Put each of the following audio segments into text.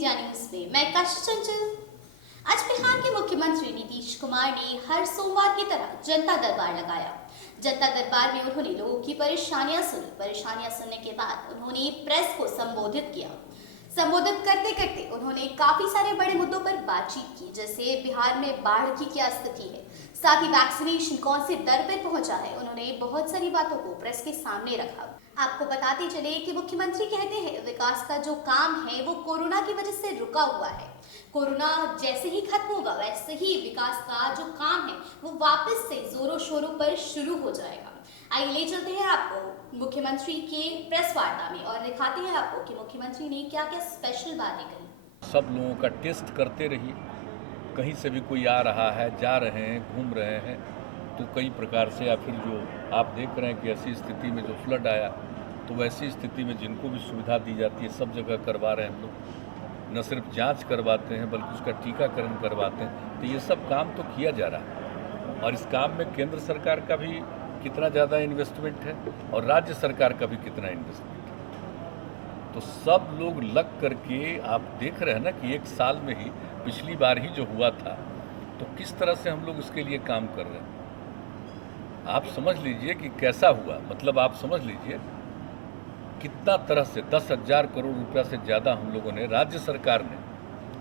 India news में मैं काशी चंचल। आज बिहार के मुख्यमंत्री नीतीश कुमार ने हर सोमवार की तरह जनता दरबार लगाया। जनता दरबार में उन्होंने लोगों की परेशानियां सुनी। परेशानियां सुनने के बाद उन्होंने प्रेस को संबोधित किया। संबोधित करते करते उन्होंने काफी सारे बड़े मुद्दों पर बातचीत की, जैसे बिहार में बाढ़ की क्या स्थिति है, साथ ही वैक्सीनेशन कौन से दर पर पहुंचा है। उन्होंने बहुत सारी बातों को प्रेस के सामने रखा। आपको बताते चले कि मुख्यमंत्री कहते हैं विकास का जो काम है वो कोरोना की वजह से रुका हुआ है। कोरोना जैसे ही खत्म होगा वैसे ही विकास का जो काम है वो वापस से जोरों शोरों पर शुरू हो जाएगा। आइए ले चलते हैं आपको मुख्यमंत्री के प्रेस वार्ता में और दिखाते हैं आपको कि मुख्यमंत्री ने क्या क्या स्पेशल बातें कही। सब लोगों का टेस्ट करते रहिए। कहीं से भी कोई आ रहा है, जा रहे हैं, घूम रहे हैं, तो कई प्रकार से या फिर जो आप देख रहे हैं कि ऐसी स्थिति में जो फ्लड आया, तो वैसी स्थिति में जिनको भी सुविधा दी जाती है सब जगह करवा रहे हैं हम लोग। न सिर्फ जांच करवाते हैं बल्कि उसका टीकाकरण करवाते हैं। तो ये सब काम तो किया जा रहा है और इस काम में केंद्र सरकार का भी कितना ज़्यादा इन्वेस्टमेंट है और राज्य सरकार का भी कितना इन्वेस्टमेंट है। तो सब लोग लग करके आप देख रहे हैं ना कि एक साल में ही पिछली बार ही जो हुआ था, तो किस तरह से हम लोग इसके लिए काम कर रहे हैं। आप समझ लीजिए कि कैसा हुआ, मतलब आप समझ लीजिए कितना तरह से 10,000 करोड़ रुपया से ज़्यादा हम लोगों ने, राज्य सरकार ने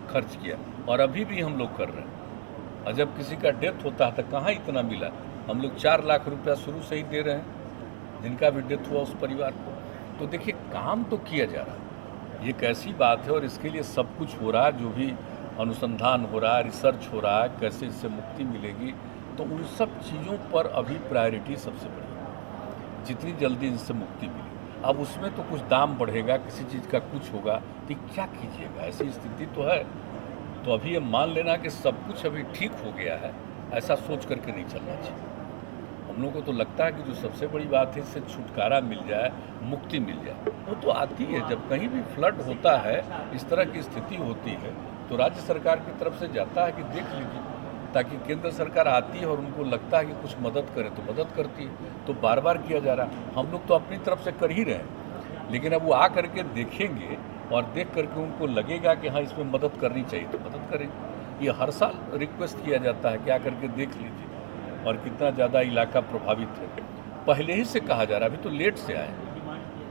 खर्च किया और अभी भी हम लोग कर रहे हैं। और जब किसी का डेथ होता है तो कहाँ इतना मिला। हम लोग 4 लाख रुपया शुरू से ही दे रहे हैं जिनका भी डेथ हुआ उस परिवार को। तो देखिए काम तो किया जा रहा है, ये कैसी बात है। और इसके लिए सब कुछ हो रहा है, जो भी अनुसंधान हो रहा है, रिसर्च हो रहा है, कैसे इससे मुक्ति मिलेगी, तो उन सब चीज़ों पर अभी प्रायोरिटी सबसे बड़ी है। जितनी जल्दी इनसे मुक्ति मिले। अब उसमें तो कुछ दाम बढ़ेगा, किसी चीज़ का कुछ होगा, तो क्या कीजिएगा, ऐसी स्थिति तो है। तो अभी ये मान लेना कि सब कुछ अभी ठीक हो गया है, ऐसा सोच करके नहीं चलना चाहिए। हम लोग को तो लगता है कि जो सबसे बड़ी बात है इससे छुटकारा मिल जाए, मुक्ति मिल जाए। वो तो आती है जब कहीं भी फ्लड होता है, इस तरह की स्थिति होती है, तो राज्य सरकार की तरफ से जाता है कि देख लीजिए, ताकि केंद्र सरकार आती है और उनको लगता है कि कुछ मदद करे तो मदद करती है। तो बार बार किया जा रहा है, हम लोग तो अपनी तरफ से कर ही रहे हैं, लेकिन अब वो आ करके देखेंगे और देख करके उनको लगेगा कि हाँ इसमें मदद करनी चाहिए तो मदद करेंगे। ये हर साल रिक्वेस्ट किया जाता है कि आकर के देख लीजिए और कितना ज़्यादा इलाका प्रभावित है। पहले ही से कहा जा रहा है, अभी तो लेट से आए,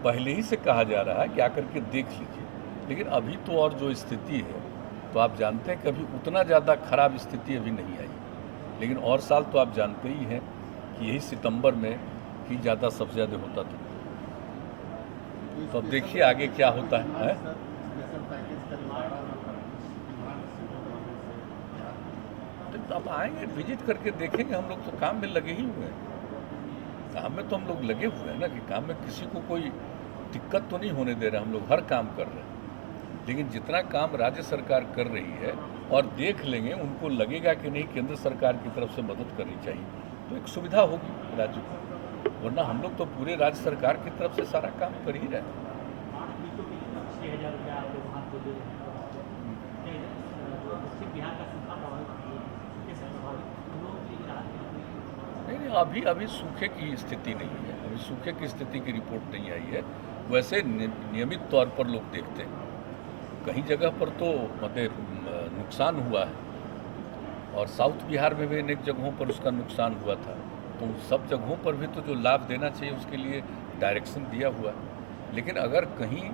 पहले ही से कहा जा रहा है कि आकर के देख लीजिए। लेकिन अभी तो और जो स्थिति है तो आप जानते हैं कि अभी उतना ज़्यादा खराब स्थिति अभी नहीं आई। लेकिन और साल तो आप जानते ही हैं कि यही सितंबर में ही ज़्यादा सबसे ज़्यादा होता था। तो अब देखिए आगे क्या होता है। तो अब आएंगे, विजिट करके देखेंगे। हम लोग तो काम में लगे ही हुए हैं, काम में तो हम लोग लगे हुए हैं ना, कि काम में किसी को कोई दिक्कत तो नहीं होने दे रहे। हम लोग हर काम कर रहे हैं, लेकिन जितना काम राज्य सरकार कर रही है और देख लेंगे, उनको लगेगा कि नहीं केंद्र सरकार की तरफ से मदद करनी चाहिए, तो एक सुविधा होगी राज्य को। वरना हम लोग तो पूरे राज्य सरकार की तरफ से सारा काम कर ही रहे हैं। नहीं, अभी सूखे की स्थिति नहीं है, अभी सूखे की स्थिति की रिपोर्ट नहीं आई है। वैसे नियमित तौर पर लोग देखते हैं, कहीं जगह पर तो मतलब नुकसान हुआ है और साउथ बिहार में भी अनेक जगहों पर उसका नुकसान हुआ था। तो उन सब जगहों पर भी तो जो लाभ देना चाहिए उसके लिए डायरेक्शन दिया हुआ है। लेकिन अगर कहीं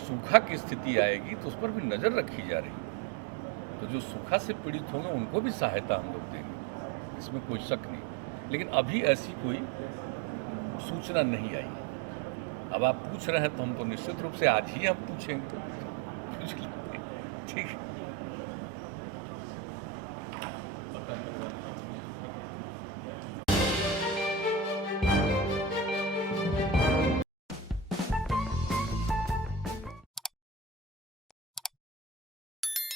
सूखा की स्थिति आएगी तो उस पर भी नज़र रखी जा रही है। तो जो सूखा से पीड़ित होंगे उनको भी सहायता हम लोग देंगे, इसमें कोई शक नहीं। लेकिन अभी ऐसी कोई सूचना नहीं आई। अब आप पूछ रहे हैं तो हम तो निश्चित रूप से आज ही हम पूछेंगे, ठीक है।